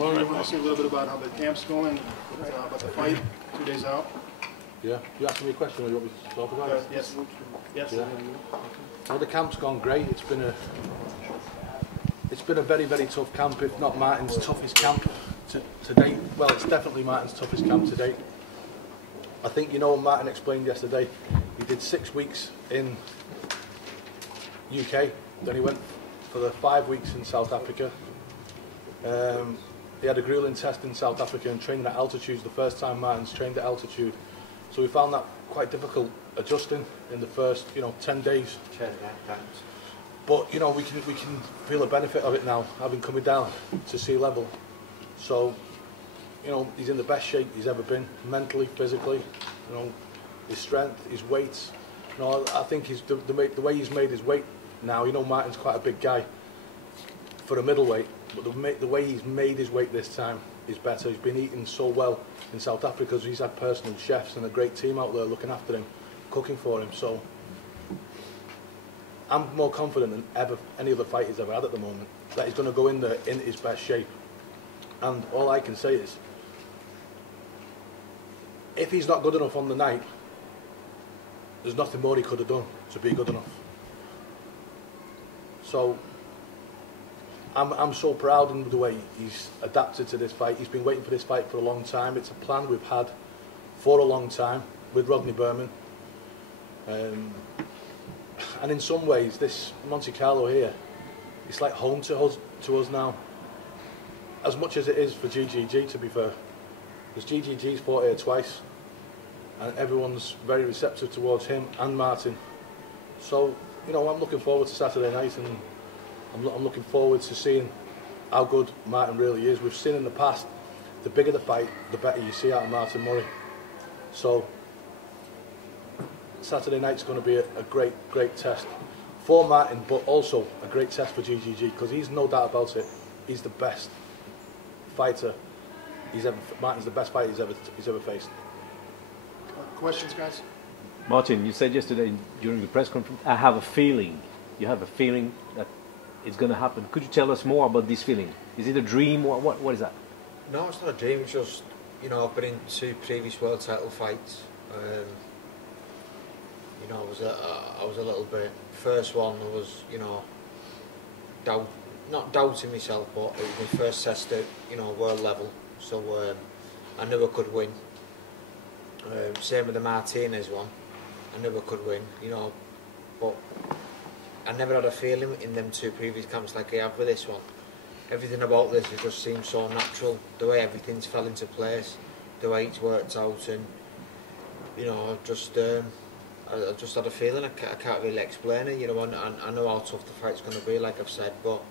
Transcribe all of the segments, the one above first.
you want to say a little bit about how the camp's going, about the fight, 2 days out? Yeah, you asking me a question or you want me to talk about it? Yes. Yes. Yeah. Well, the camp's gone great. It's been a very, very tough camp, if not Martin's toughest camp to date. Well, it's definitely Martin's toughest camp to date. I think, you know, Martin explained yesterday, he did 6 weeks in UK, then he went for the 5 weeks in South Africa. He had a grueling test in South Africa and training at altitude. The first time Martin's trained at altitude, so we found that quite difficult adjusting in the first, 10 days. But we can feel the benefit of it now, having coming down to sea level. So, he's in the best shape he's ever been, mentally, physically. His strength, his weight. I think the way he's made his weight now. Martin's quite a big guy for a middleweight, but the way he's made his weight this time is better. He's been eating so well in South Africa because he's had personal chefs and a great team out there looking after him, cooking for him. So I'm more confident than any other fight he's ever had at the moment that he's going to go in there in his best shape. And all I can say is, if he's not good enough on the night, there's nothing more he could have done to be good enough. So I'm so proud in the way he's adapted to this fight. He's been waiting for this fight for a long time. It's a plan we've had for a long time with Rodney Berman. And in some ways, this Monte Carlo here, it's like home to us now. As much as it is for GGG, to be fair. Because GGG's fought here twice, and everyone's very receptive towards him and Martin. So, I'm looking forward to Saturday night, and I'm looking forward to seeing how good Martin really is. We've seen in the past, the bigger the fight, the better you see out of Martin Murray. So, Saturday night's going to be a great, great test for Martin, but also a great test for GGG, because he's no doubt about it. He's the best fighter Martin's the best fighter he's ever faced. Questions, guys? Martin, you said yesterday during the press conference, I have a feeling. You have a feeling that it's going to happen. Could you tell us more about this feeling? Is it a dream or what is that? No, it's not a dream. It's just, I've been in 2 previous world title fights. I was a little bit. First one, I was, not doubting myself, but it was my first test at, world level. So I knew I could win. Same with the Martinez one. I knew I could win, but I never had a feeling in them 2 previous camps like I have with this one. Everything about this has just seemed so natural. The way everything's fell into place, the way it's worked out, and I just had a feeling. I can't really explain it. I know how tough the fight's going to be, like I've said, but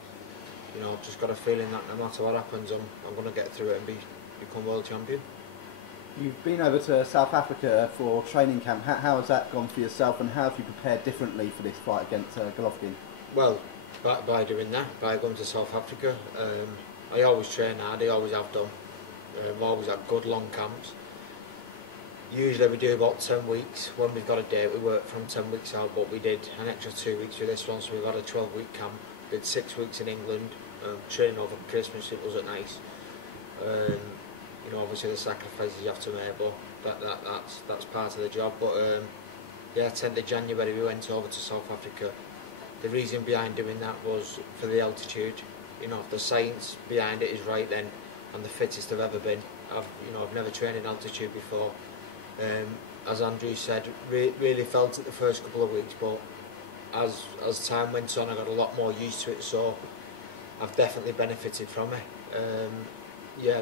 I've just got a feeling that no matter what happens, I'm going to get through it and become world champion. You've been over to South Africa for training camp. How has that gone for yourself, and how have you prepared differently for this fight against Golovkin? Well, by doing that, by going to South Africa, I always train hard. I always have done. I've always had good long camps. Usually we do about 10 weeks. When we've got a date, we work from 10 weeks out, but we did an extra 2 weeks for this one, so we've had a 12-week camp. Did 6 weeks in England, training over Christmas. It wasn't nice. Obviously the sacrifices you have to make, but that's part of the job. But 10th of January we went over to South Africa. The reason behind doing that was for the altitude. If the science behind it is right, then I'm the fittest I've ever been. I've never trained in altitude before. As Andrew said, really felt it the first couple of weeks, but as time went on, I got a lot more used to it, so I've definitely benefited from it.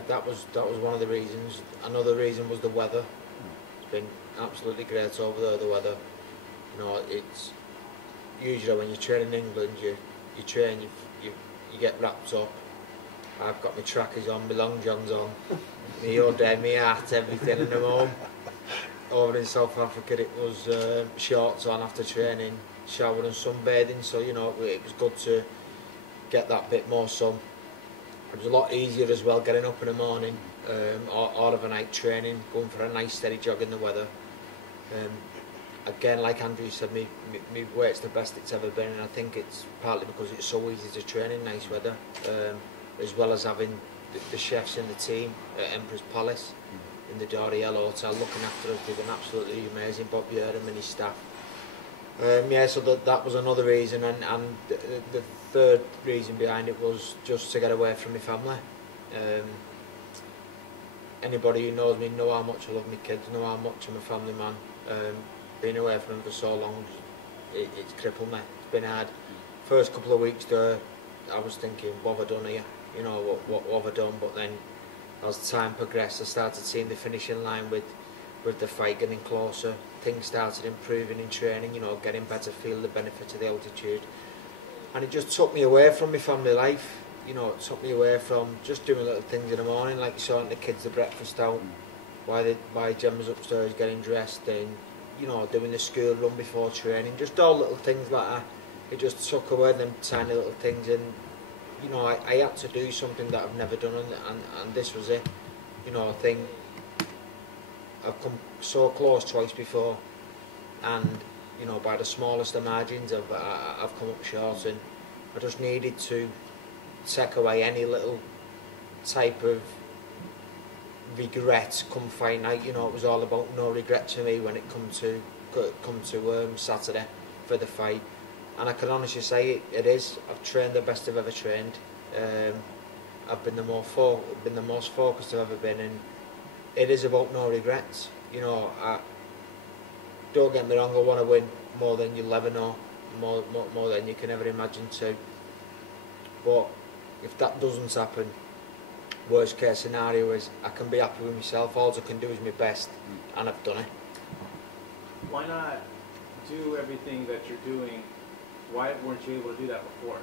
That was one of the reasons. Another reason was the weather. It's been absolutely great over there, the weather. It's usually when you train in England, you train, you get wrapped up. I've got my trackers on, my long johns on, my hood, my hat, everything, and I'm home. Over in South Africa, it was shorts on after training, shower and sunbathing, so it was good to get that bit more sun. It was a lot easier as well getting up in the morning, or overnight training, going for a nice steady jog in the weather. Again, like Andrew said, my weight's the best it's ever been, and I think it's partly because it's so easy to train in nice weather, as well as having the chefs in the team at Emperor's Palace in the Doriel Hotel looking after us. They've been absolutely amazing. Bob Yeardham and his staff. Yeah, so that was another reason, and the third reason behind it was just to get away from my family. Anybody who knows me know how much I love my kids, know how much I'm a family man. Being away from them for so long, it's crippled me. It's been hard. First couple of weeks there, I was thinking, what have I done here? You know, what have I done? But then, as time progressed, I started seeing the finishing line with the fight getting closer. Things started improving in training, you know, getting better, feel the benefit of the altitude. And it just took me away from my family life. You know, it took me away from just doing little things in the morning, like sorting the kids the breakfast out, while Gemma's upstairs getting dressed, and, you know, doing the school run before training, just all little things like that. It just took away them tiny little things, and, you know, I had to do something that I've never done, and this was it. You know, I think I've come so close twice before, and, you know, by the smallest of margins I've come up short, and I just needed to take away any little type of regret come fight night. You know, it was all about no regret to me when it come to Saturday for the fight, and I can honestly say it is. I've trained the best I've ever trained. I've been the most focused I've ever been, and it is about no regrets. You know, don't get me wrong, I want to win more than you'll ever know, more than you can ever imagine to. But if that doesn't happen, worst case scenario is I can be happy with myself. All I can do is my best, and I've done it. Why not do everything that you're doing? Why weren't you able to do that before?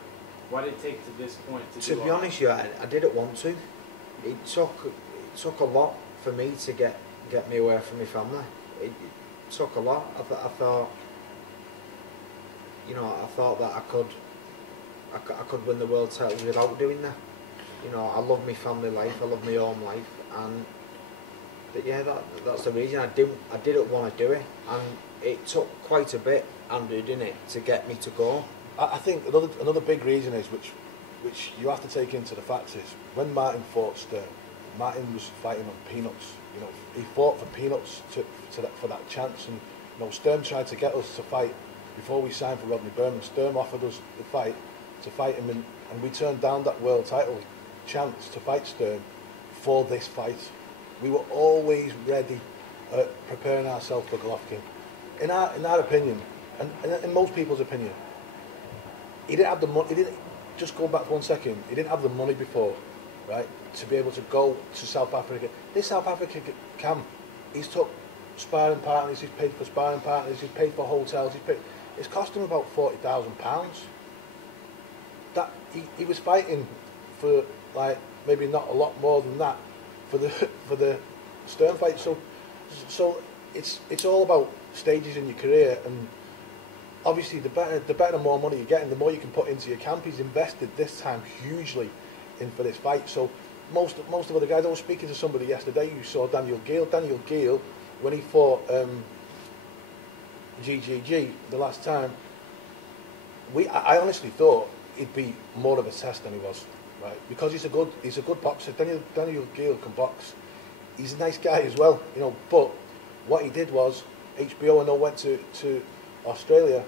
Why did it take to this point to do To be honest, yeah, I didn't want to. It took a lot for me to get me away from my family. It took a lot. I thought, you know, I thought that I could win the world title without doing that. You know, I love my family life, I love my home life, and yeah, that's the reason I didn't want to do it, and it took quite a bit, Andrew, didn't it, to get me to go. I think another big reason is, which you have to take into the facts, is when Martin fought Stern, Martin was fighting on peanuts. You know, he fought for peanuts for that chance, and, you know, Stern tried to get us to fight before we signed for Rodney Berman. Stern offered us the fight to fight him, and we turned down that world title chance to fight Stern for this fight. We were always ready, preparing ourselves for Golovkin. In our opinion, and in most people's opinion, he didn't have the money. He didn't, just go back for 1 second. He didn't have the money before, right, to be able to go to South Africa. This South Africa camp, he's took sparring partners, he's paid for sparring partners, he's paid for hotels, it's cost him about £40,000. That he was fighting for, like, maybe not a lot more than that for the Stern fight. So it's all about stages in your career, and obviously the better and more money you're getting, the more you can put into your camp. He's invested this time hugely in for this fight. So most of the guys, I was speaking to somebody yesterday who saw Daniel Geale when he fought GGG the last time. I honestly thought he'd be more of a test than he was, right? Because he's a good boxer. Daniel Geale can box. He's a nice guy as well, you know. But what he did was, HBO and all went to Australia,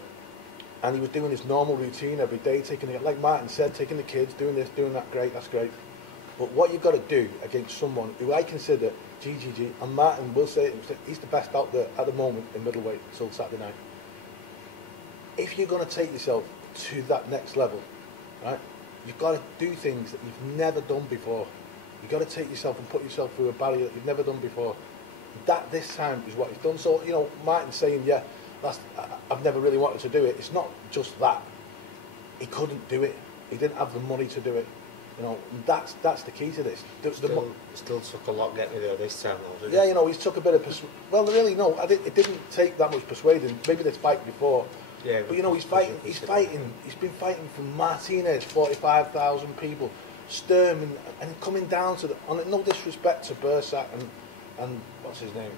and he was doing his normal routine every day, like Martin said, taking the kids, doing this, doing that. Great, that's great. But what you've got to do against someone who I consider GGG, and Martin will say he's the best out there at the moment in middleweight until Saturday night. If you're going to take yourself to that next level, right, you've got to do things that you've never done before. You've got to take yourself and put yourself through a barrier that you've never done before. That this time is what he's done. So, you know, Martin's saying, yeah, I've never really wanted to do it. It's not just that. He couldn't do it. He didn't have the money to do it. You know, that's the key to this. Still took a lot getting me there this time, though, didn't it? Yeah, you know, he's took a bit of well, really, no, it didn't take that much persuading. Maybe this fight before. Yeah, but you know, he's been fighting for Martinez, 45,000 people, Sturm, and coming down to on no disrespect to Bursak and what's his name?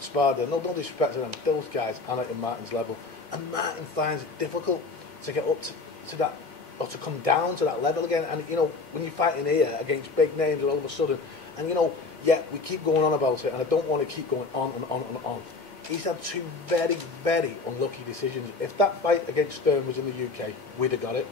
Sparta. No disrespect to them. Those guys aren't at Martin's level, and Martin finds it difficult to get up to that or to come down to that level again. And you know, when you're fighting here against big names, all of a sudden, and you know, yeah, we keep going on about it, and I don't want to keep going on and on and on. He's had two very, very unlucky decisions. If that fight against Stern was in the UK, we'd have got it.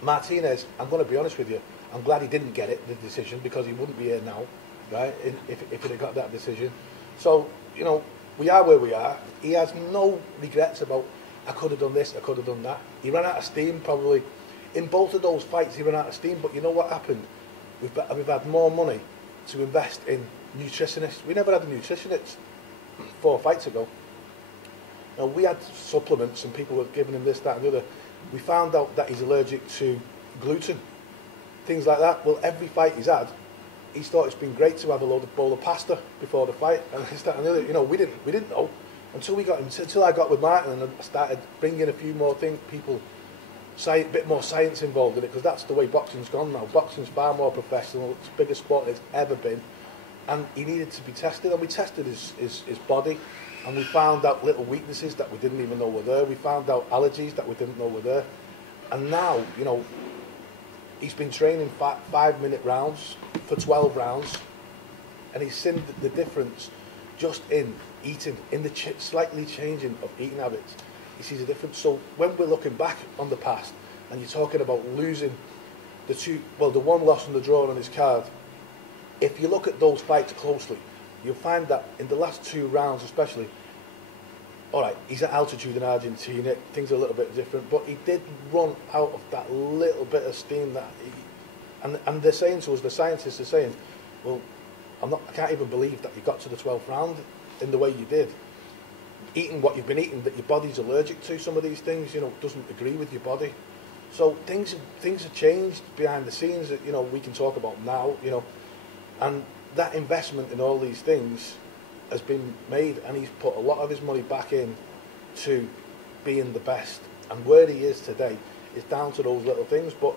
Martinez, I'm going to be honest with you, I'm glad he didn't get it, the decision, because he wouldn't be here now, right, if he'd have got that decision. So, you know, we are where we are. He has no regrets about, I could have done this, I could have done that. He ran out of steam, probably. In both of those fights, he ran out of steam, but you know what happened? We've had more money to invest in nutritionists. We never had a nutritionist 4 fights ago. Now, we had supplements and people were giving him this, that and the other. We found out that he's allergic to gluten, things like that. Well, every fight he's had, he's thought it's been great to have a bowl of pasta before the fight, and this, that and the other. You know, we didn't know until I got with Martin and I started bringing a few more people, a bit more science involved in it, because that's the way boxing's gone now. Boxing's far more professional. It's the biggest sport it's ever been. And he needed to be tested, and we tested his body, and we found out little weaknesses that we didn't even know were there. We found out allergies that we didn't know were there. And now, you know, he's been training 5-minute rounds for 12 rounds, and he's seen the difference just in eating, in the slightly changing of eating habits. He sees a difference. So when we're looking back on the past, and you're talking about losing the one loss and the draw on his card, if you look at those fights closely, you'll find that in the last 2 rounds especially, all right, he's at altitude in Argentina, things are a little bit different, but he did run out of that little bit of steam that and they're saying to us, the scientists are saying, well, I can't even believe that you got to the 12th round in the way you did. Eating what you've been eating, that your body's allergic to some of these things, you know, doesn't agree with your body. So things have changed behind the scenes that, you know, we can talk about now, you know. And that investment in all these things has been made, and he's put a lot of his money back in to being the best. And where he is today is down to those little things. But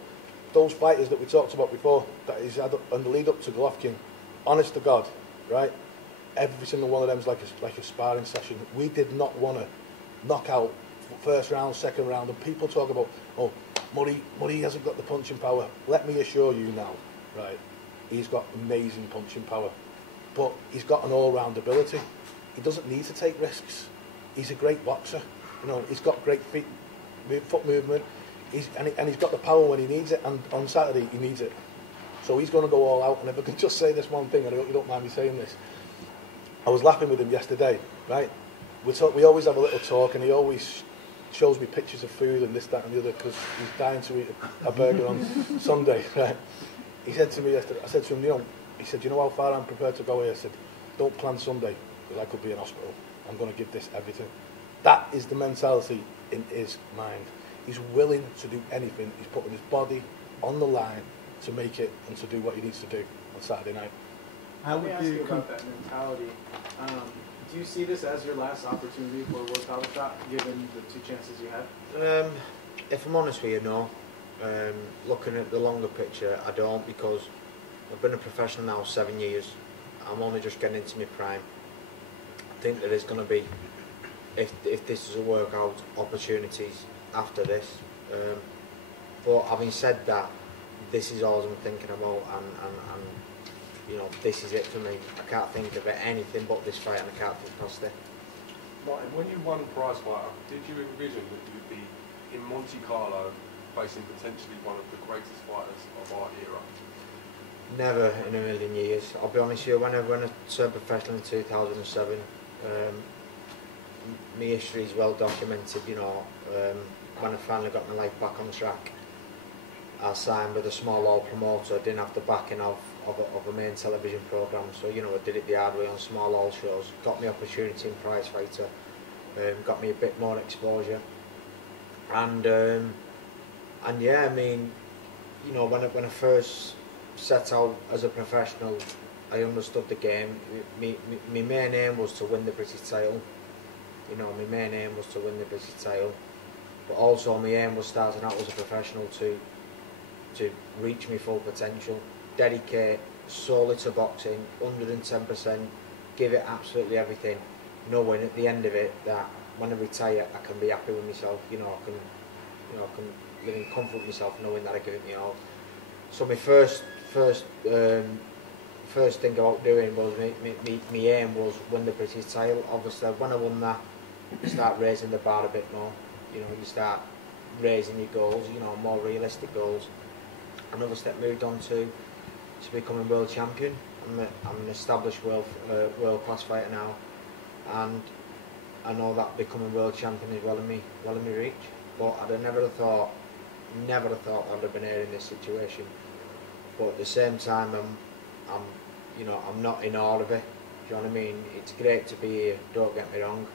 those fighters that we talked about before, that he's had on the lead up to Golovkin, honest to God, right? Every single one of them is like a sparring session. We did not want to knock out first round, second round, and people talk about, oh, Murray hasn't got the punching power. Let me assure you now, right? He's got amazing punching power, but he's got an all-round ability. He doesn't need to take risks. He's a great boxer. You know, he's got great foot movement. He's got the power when he needs it, and on Saturday he needs it. So he's going to go all out. And if I can just say this one thing, and I hope you don't mind me saying this, I was laughing with him yesterday, right? We always have a little talk, and he always shows me pictures of food and this, that, and the other, because he's dying to eat a burger on Sunday, right? He said to me yesterday, I said to him, you know, he said, you know how far I'm prepared to go here? I said, don't plan Sunday, because I could be in hospital. I'm going to give this everything. That is the mentality in his mind. He's willing to do anything. He's putting his body on the line to make it and to do what he needs to do on Saturday night. How would you about that mentality? Do you see this as your last opportunity for a world title shot, given the 2 chances you had? If I'm honest with you, no. Looking at the longer picture, I don't, because I've been a professional now 7 years. I'm only just getting into my prime. I think there is going to be, if this doesn't work out, opportunities after this. But having said that, this is all I'm thinking about, and you know, this is it for me. I can't think of anything but this fight, and I can't think past it. Martin, when you won prize fighter, did you envision that you would be in Monte Carlo facing potentially one of the greatest fighters of our era? Never in a million years. I'll be honest with you, when I turned professional in 2007, my history is well documented, you know. When I finally got my life back on track, I signed with a small old promoter. I didn't have the backing of a main television programme, so you know, I did it the hard way on small old shows. Got me opportunity in prize fighter, got me a bit more exposure, and yeah, I mean, you know, when I first set out as a professional, I understood the game. My main aim was to win the British title. You know, my main aim was to win the British title, but also my aim was, starting out as a professional, to reach my full potential, dedicate solely to boxing, 110%, give it absolutely everything, knowing at the end of it that when I retire, I can be happy with myself. You know, I can living comfort with myself, knowing that I give it me all. So my first thing about doing was my aim was win the British title. Obviously, when I won that, you start raising the bar a bit more. You know, you start raising your goals. You know, more realistic goals. Another step moved on to becoming world champion. I'm an established world class fighter now, and I know that becoming world champion is well in me reach. But I'd never have thought I'd have been here in this situation. But at the same time, I'm not in awe of it. Do you know what I mean? It's great to be here. Don't get me wrong,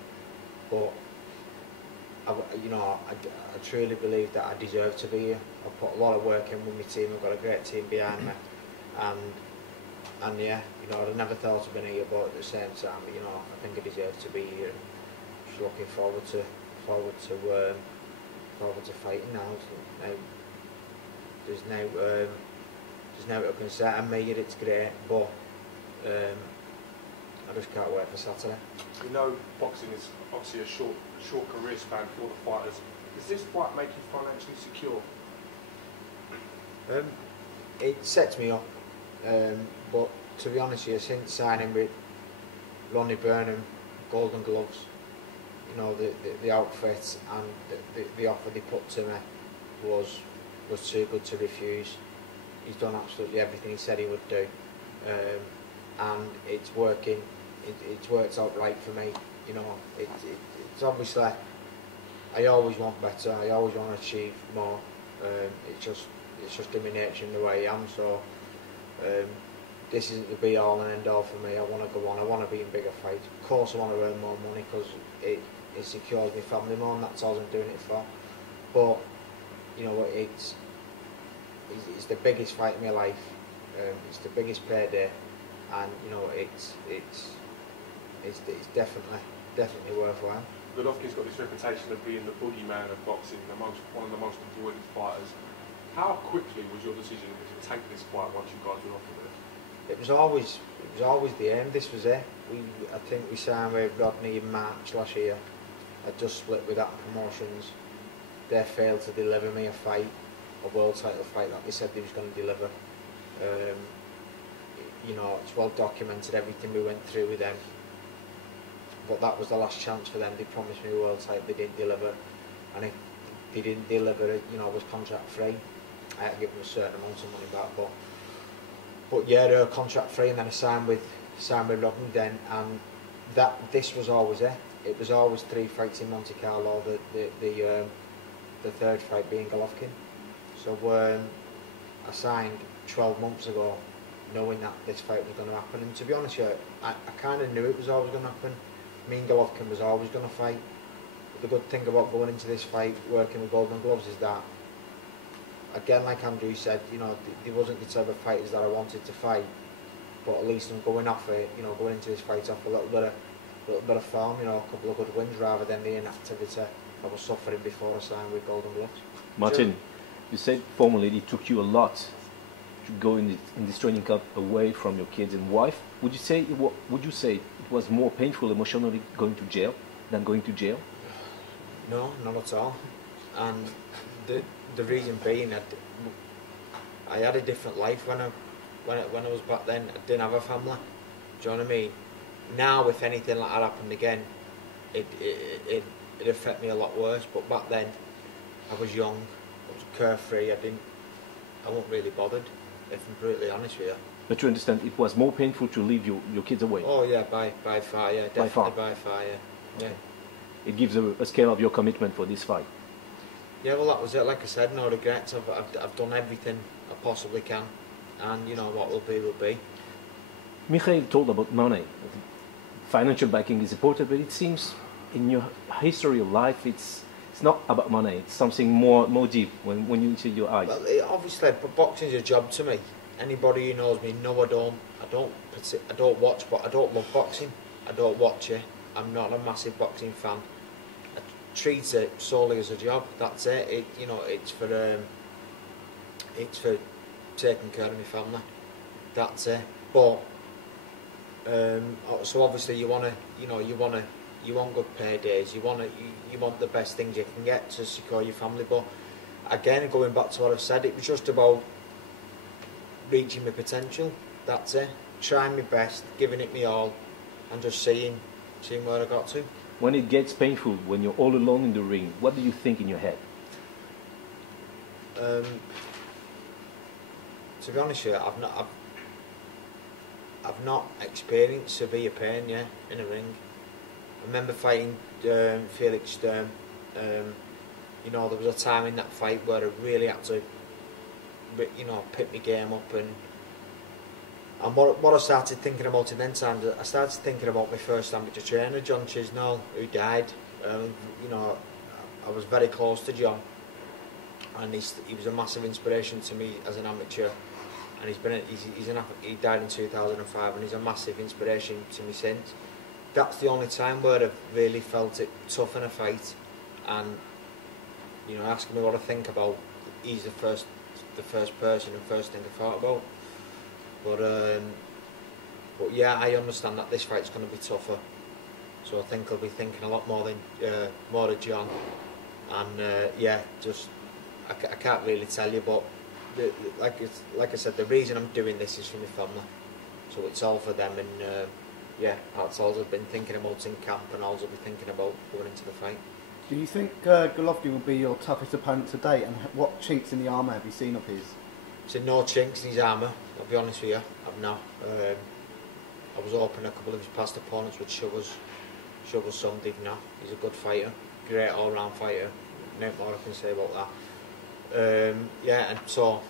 but I truly believe that I deserve to be here. I've put a lot of work in with my team. I've got a great team behind me, and yeah, you know, I'd never thought I'd been here, but at the same time, you know, I think I deserve to be here. Just looking forward to fighting now. So there's no concern at me. It's great, but I just can't wait for Saturday. We know boxing is obviously a short career span for the fighters. Does this fight make you financially secure? It sets me up, but to be honest with you, since signing with Ronnie Burnham, Golden Gloves, you know, the outfit and the offer they put to me was too good to refuse. He's done absolutely everything he said he would do, and it's working. It's worked out right for me. You know, it's obviously, I always want better. I always want to achieve more. It's just in my nature and the way I am. So this isn't the be all and end all for me. I want to go on. I want to be in bigger fights. Of course, I want to earn more money because it secures my family more, and that's all I'm doing it for. But you know, it's the biggest fight in my life. It's the biggest payday, and you know, it's definitely worthwhile. Golovkin's got this reputation of being the boogeyman of boxing, one of the most avoided fighters. How quickly was your decision to take this fight once you guys were offered it? It was always the aim. This was it. I think we signed with Rodney in March last year. I just split with that promotions. They failed to deliver me a fight, a world title fight that they said they was going to deliver. You know, it's well documented everything we went through with them. But that was the last chance for them. They promised me a world title, they didn't deliver, and if they didn't deliver it, you know, I was contract free. I had to give them a certain amount of money back, but yeah, they were contract free, and then I signed with Rodney then, and this was always it. It was always 3 fights in Monte Carlo. The third fight being Golovkin. So I signed 12 months ago, knowing that this fight was going to happen. And to be honest, I kind of knew it was always going to happen. Me and Golovkin was always going to fight. But the good thing about going into this fight, working with Golden Gloves, is that, again, like Andrew said, you know, they wasn't the type of fighters that I wanted to fight. But at least I'm going off it, you know, going into this fight off a little bit of form, you know, a couple of good wins rather than the inactivity I was suffering before I signed with Golden Gloves. Martin, you said formerly it took you a lot to go in this training camp away from your kids and wife. Would you say it was more painful emotionally going to jail than going to jail? No, not at all. And the reason being that I had a different life when I was back then. I didn't have a family. Do you know what I mean? Now, if anything like that happened again, it'd affect me a lot worse. But back then, I was young, I was carefree. I wasn't really bothered, if I'm brutally honest with you. But you understand, it was more painful to leave your kids away. Oh yeah, by far, yeah, definitely by far, yeah. Okay. It gives a scale of your commitment for this fight. Yeah, well, that was it. Like I said, no regrets. I've done everything I possibly can, and you know what will be will be. Mikhail told about money. Financial backing is important, but it seems in your history of life, it's not about money. It's something more deep when you see your eyes. Well, obviously, but boxing's a job to me. Anybody who knows me, no, I don't watch, but I don't love boxing. I don't watch it. I'm not a massive boxing fan. I treat it solely as a job. That's it. It's for taking care of my family. That's it. But so obviously you want good paydays. You want the best things you can get to secure your family. But again, going back to what I've said, it was just about reaching my potential. That's it. Trying my best, giving it my all, and just seeing where I got to. When it gets painful, when you're all alone in the ring, what do you think in your head? To be honest with you, I've not experienced severe pain yet in a ring. I remember fighting Felix Sturm. You know, there was a time in that fight where I really had to, you know, pick my game up, and what I started thinking about in then times, I started thinking about my first amateur trainer, John Chisnall, who died. You know, I was very close to John, and he was a massive inspiration to me as an amateur. And he died in 2005, and he's a massive inspiration to me since. That's the only time where I've really felt it tough in a fight. And you know, asking me what I think about, he's the first person and first thing I thought about. But yeah, I understand that this fight's going to be tougher. So I think I'll be thinking a lot more of John. And yeah, just I can't really tell you, but like I said, the reason I'm doing this is for my family. So it's all for them, and yeah, that's all I've been thinking about in camp, and all I'll be thinking about going into the fight. Do you think Golovkin will be your toughest opponent today, and what chinks in the armour have you seen of his? So no chinks in his armour, I'll be honest with you, I've not. I was hoping a couple of his past opponents would show us some did not. He's a good fighter, great all-round fighter, no more I can say about that. Yeah, and so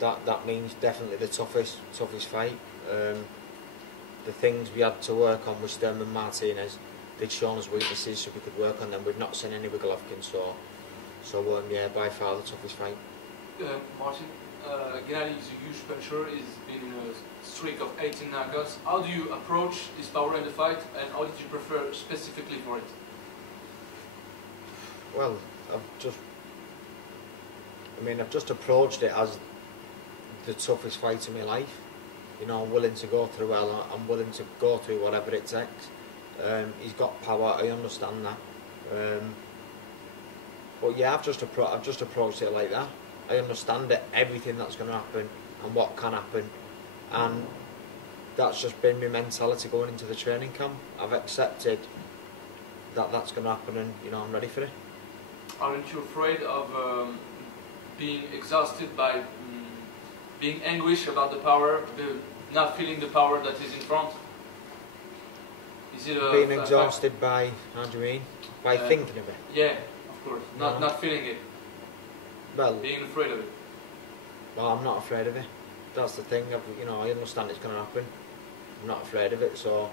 that means definitely the toughest fight. The things we had to work on with Sturm and Martinez, they'd shown us weaknesses so we could work on them. We've not seen any with Golovkin, so yeah, by far the toughest fight. Martin, Gennady is a huge puncher. He's been in a streak of 18 knockouts. How do you approach this power in the fight, and how did you prefer specifically for it? Well, I've just approached it as the toughest fight in my life. You know, I'm willing to go through hell. I'm willing to go through whatever it takes. He's got power. I understand that. But yeah, I've just approached it like that. I understand that everything that's going to happen and what can happen, and that's just been my mentality going into the training camp. I've accepted that that's going to happen, and you know, I'm ready for it. Aren't you afraid of being exhausted by being anguished about the power, not feeling the power that is in front? Is it being exhausted by? How do you mean? By thinking of it? Yeah, of course. Not feeling it. Well, being afraid of it. Well, I'm not afraid of it. That's the thing. You know, I understand it's going to happen. I'm not afraid of it, so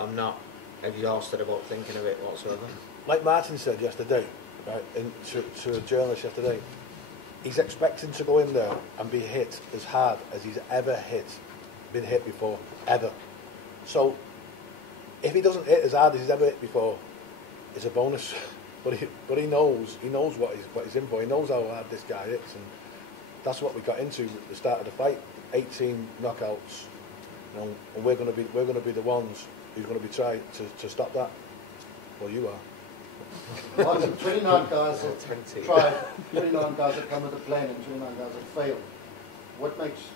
I'm not exhausted about thinking of it whatsoever. Like Martin said yesterday, right, to a journalist yesterday, he's expecting to go in there and be hit as hard as he's ever been hit before, ever. So, if he doesn't hit as hard as he's ever hit before, it's a bonus. But he knows what he's in for. He knows how hard this guy hits, and that's what we got into at the start of the fight. 18 knockouts, you know, and we're going to be the ones who's going to be trying to stop that. Well, you are. Well, 29 guys have tried, 29 guys have come with a plan, and 29 guys have failed. What makes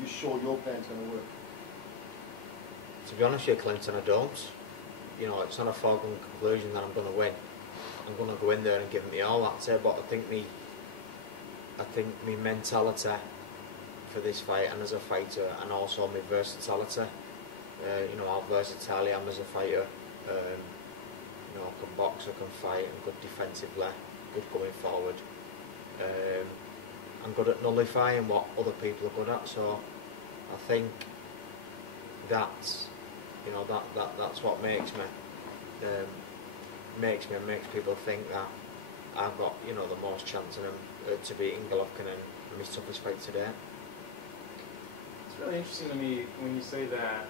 you sure your plan's going to work? To be honest with you, Clinton, I don't. You know, it's not a foregone conclusion that I'm going to win. I'm going to go in there and give it me all, that's it. But I think my mentality for this fight, and as a fighter, and also my versatility. You know, how versatile I am as a fighter. You know, I can box, I can fight, I'm good defensively, good going forward. I'm good at nullifying what other people are good at. So I think that's, you know, that's what makes me. Makes people think that I've got, you know, the most chance in him to beating Golovkin in his toughest fight today. It's really interesting to me when you say that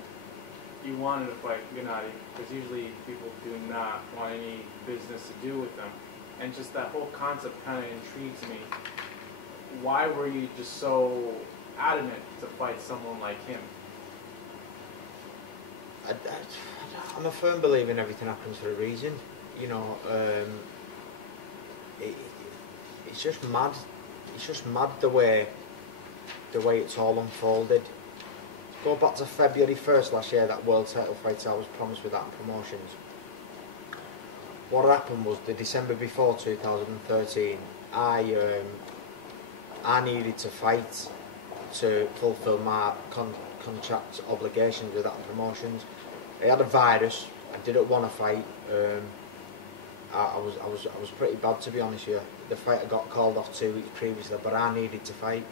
you wanted to fight Gennady, because usually people do not want any business to do with them, and just that whole concept kind of intrigues me. Why were you just so adamant to fight someone like him? I'm a firm believer in everything happens for a reason. You know, it's just mad it's just mad the way it's all unfolded. Go back to February 1st last year, that world title fight I was promised with that in promotions. What happened was the December before 2013, I needed to fight to fulfil my contract obligations with that in promotions. I had a virus. I didn't want to fight. I was pretty bad, to be honest with you. The fight I got called off 2 weeks previously, but I needed to fight.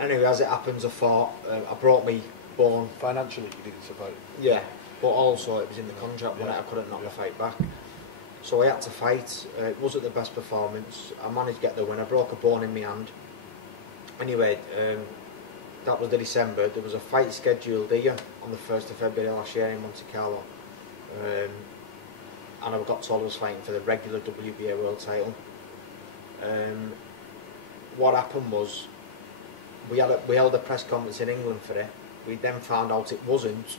Anyway, as it happens, I fought. I brought me bone. Financially, you needed to fight. Yeah, but also it was in the contract when I couldn't knock the fight back. So I had to fight. It wasn't the best performance. I managed to get the win. I broke a bone in my hand. Anyway, that was the December. There was a fight scheduled here on the 1st of February last year in Monte Carlo. And I got told I was fighting for the regular WBA world title. What happened was, we held a press conference in England for it. We then found out it wasn't.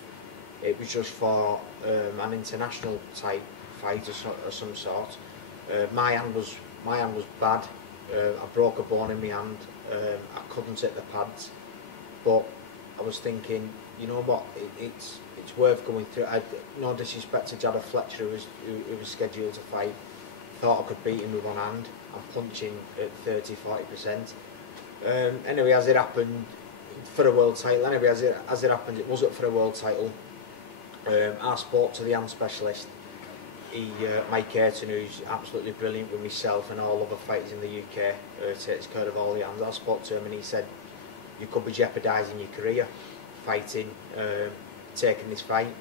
It was just for an international type fight of some sort. My hand was bad. I broke a bone in my hand. I couldn't hit the pads. But I was thinking, you know what? It's worth going through. No disrespect to Jada Fletcher, who was scheduled to fight. Thought I could beat him with one hand. I'm punching at 30-40%. Anyway, as it happened, for a world title. Anyway, as it happened, it wasn't for a world title. I spoke to the hand specialist, Mike Ayrton, who's absolutely brilliant with myself and all other fighters in the UK, takes care of all the hands. I spoke to him and he said, you could be jeopardising your career fighting, taking this fight,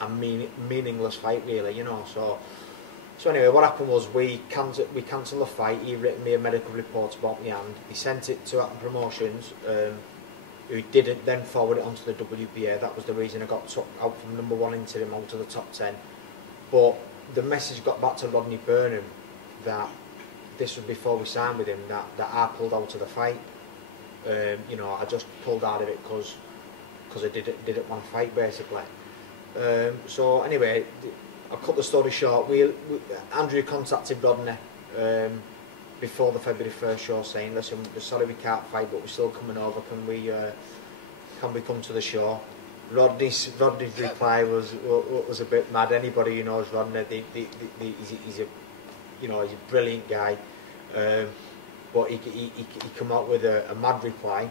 a meaningless fight really, you know. So anyway, what happened was we cancelled the fight. He written me a medical report about my hand. He sent it to Atom Promotions, who didn't then forward it onto the WBA. That was the reason I got took out from #1 interim out to the top 10. But the message got back to Rodney Burnham that this was before we signed with him, that I pulled out of the fight. You know, I just pulled out of it because I didn't want to fight basically. So anyway, I'll cut the story short. Andrew contacted Rodney before the February 1st show saying, listen, we're sorry we can't fight, but we're still coming over. Can we come to the show? Rodney's reply was a bit mad. Anybody who knows Rodney, he's a brilliant guy. But he come out with a mad reply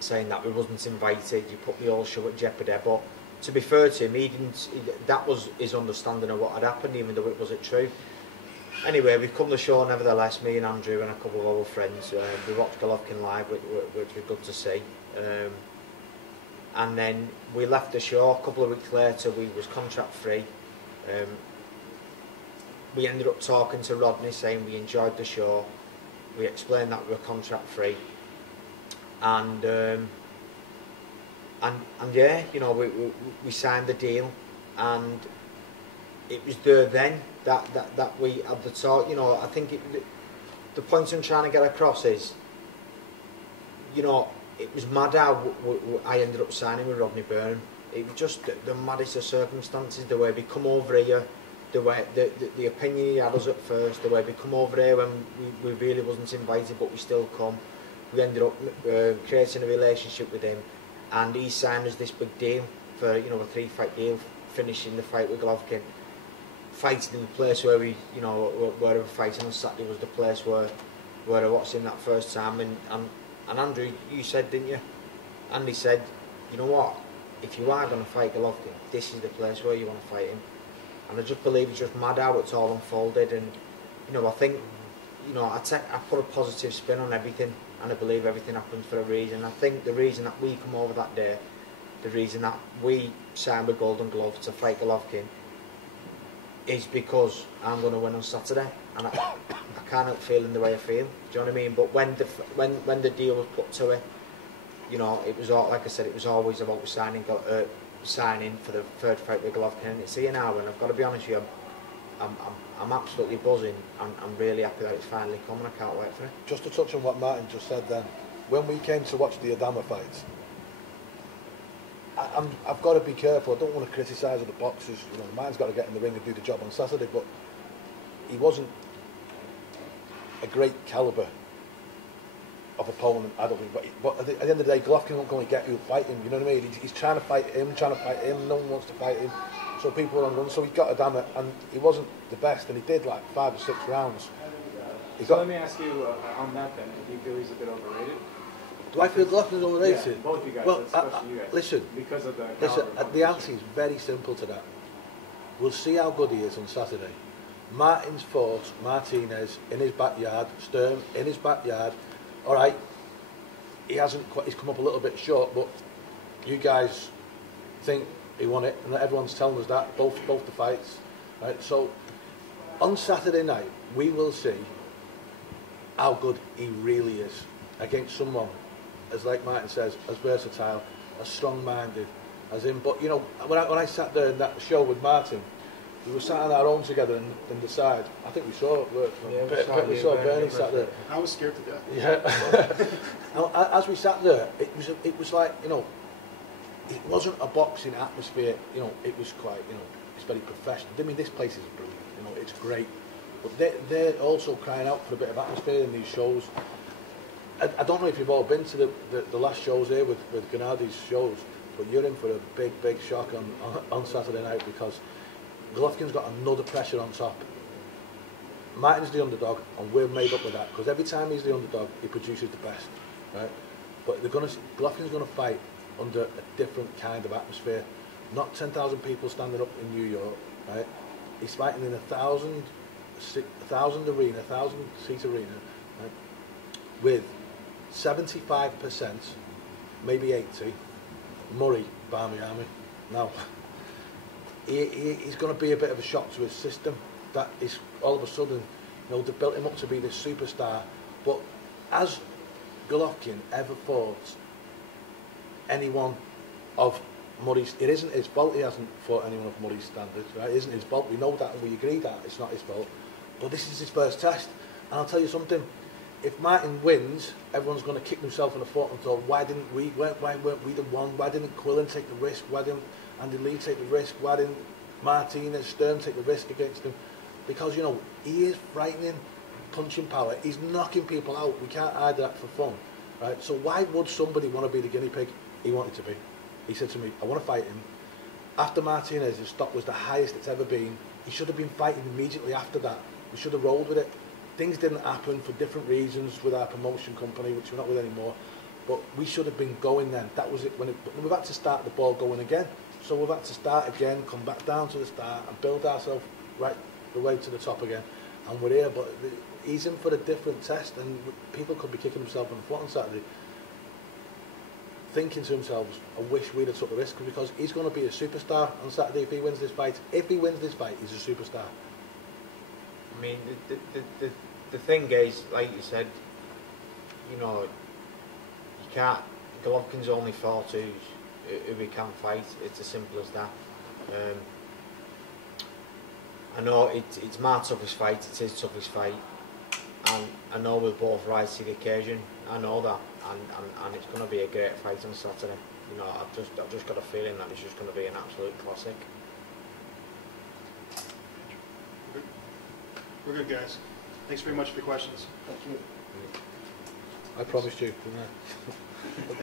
saying that we wasn't invited. You put the whole show at jeopardy. But to be fair to him, that was his understanding of what had happened, even though it wasn't true. Anyway, we've come to the show nevertheless, me and Andrew and a couple of other friends. We watched Golovkin live, which was good to see. And then we left the show. A couple of weeks later, we was contract free. We ended up talking to Rodney, saying we enjoyed the show. We explained that we were contract free, and yeah, you know, we signed the deal, and it was there then that we had the talk. You know, I think the point I'm trying to get across is, you know, it was mad how I ended up signing with Rodney Burnham. It was just the maddest of circumstances, the way we come over here, the way the opinion he had us at first, the way we come over here when we really wasn't invited, but we still come. We ended up creating a relationship with him, and he signed us this big deal for, you know, a 3-fight deal, finishing the fight with Golovkin, fighting in the place where we, you know, where we were fighting on Saturday was the place where I watched him that first time, and Andrew, you said, didn't you? Andy said, you know what, if you are going to fight Golovkin, this is the place where you want to fight him. And I just believe it's just mad how it's all unfolded, and you know, I think, you know, I put a positive spin on everything, and I believe everything happened for a reason. I think the reason that we come over that day, the reason that we signed with Golden Glove to fight Golovkin, is because I'm going to win on Saturday, and I can't help feeling the way I feel. Do you know what I mean? But when the deal was put to it, you know, it was all, like I said, it was always about signing for the third fight with Golovkin, and it's here now. And I've got to be honest with you, I'm absolutely buzzing. I'm really happy that it's finally coming. I can't wait for it. Just to touch on what Martin just said then, when we came to watch the Adama fights, I've got to be careful. I don't want to criticise other boxers. You know, Martin's got to get in the ring and do the job on Saturday, but he wasn't a great calibre of opponent, I don't think. But at the end of the day, Golovkin won't go and get you fighting. You know what I mean? He's trying to fight him. No one wants to fight him. So people are on run. So he got a damn it, and he wasn't the best, and he did like 5 or 6 rounds. So let me ask you on that then. Do you feel he's a bit overrated? Do I feel Golovkin's overrated? Yeah, both you guys, well, especially you guys. Listen, because of the the answer is very simple to that. We'll see how good he is on Saturday. Martin's fought Martinez in his backyard, Sturm in his backyard. All right, he's come up a little bit short, but you guys think he won it, and everyone's telling us that both the fights. Right, so on Saturday night we will see how good he really is against someone, as like Martin says, as versatile, as strong-minded, as in. But you know, when I sat there in that show with Martin, we were sat on our own together in the side. I think we saw we saw Bernie sat there. I was scared to death. Yeah. As we sat there, it was like, you know, it wasn't a boxing atmosphere. You know, it was quite, you know, it's very professional. I mean, this place is brilliant. You know, it's great. But they're also crying out for a bit of atmosphere in these shows. I don't know if you've all been to the last shows here with Gennady's shows, but you're in for a big shock on Saturday night, because Golovkin's got another pressure on top. Martin's the underdog, and we're made up with that, because every time he's the underdog, he produces the best, right? But Golovkin's going to fight under a different kind of atmosphere. Not 10,000 people standing up in New York, right? He's fighting in a 1,000 seat arena, right? With 75%, maybe 80, Murray, Barmiami. Now, he's going to be a bit of a shock to his system. That is all of a sudden, you know, they built him up to be this superstar. But has Golovkin ever fought anyone of Murray's? It isn't his fault he hasn't fought anyone of Murray's standards, right? It isn't his fault. We know that, and we agree that it's not his fault. But this is his first test, and I'll tell you something. If Martin wins, everyone's going to kick themselves in the foot and thought, why weren't we the one? Why didn't Quillen take the risk? Why didn't Andy Lee take the risk? Why didn't Martinez, Sturm take the risk against him? Because, you know, he is frightening punching power. He's knocking people out. We can't hide that for fun, right? So why would somebody want to be the guinea pig? He wanted to be. He said to me, I want to fight him. After Martinez's stock was the highest it's ever been, he should have been fighting immediately after that. We should have rolled with it. Things didn't happen for different reasons with our promotion company, which we're not with anymore. But we should have been going then. That was it. We've had to start the ball going again. So we've had to start again, come back down to the start, and build ourselves right the way to the top again. And we're here. But he's in for a different test, and people could be kicking themselves in the foot on Saturday, thinking to themselves, I wish we'd have took the risk, because he's going to be a superstar on Saturday if he wins this fight. If he wins this fight, he's a superstar. I mean, the thing is, like you said, you know, you can't. Golovkin's only fought who he can fight. It's as simple as that. I know it's my toughest fight. It's his toughest fight, and I know we'll both rise to the occasion. I know that, and it's going to be a great fight on Saturday. You know, I've just got a feeling that it's just going to be an absolute classic. We're good, guys. Thanks very much for the questions. Thank you. I promised you, didn't I?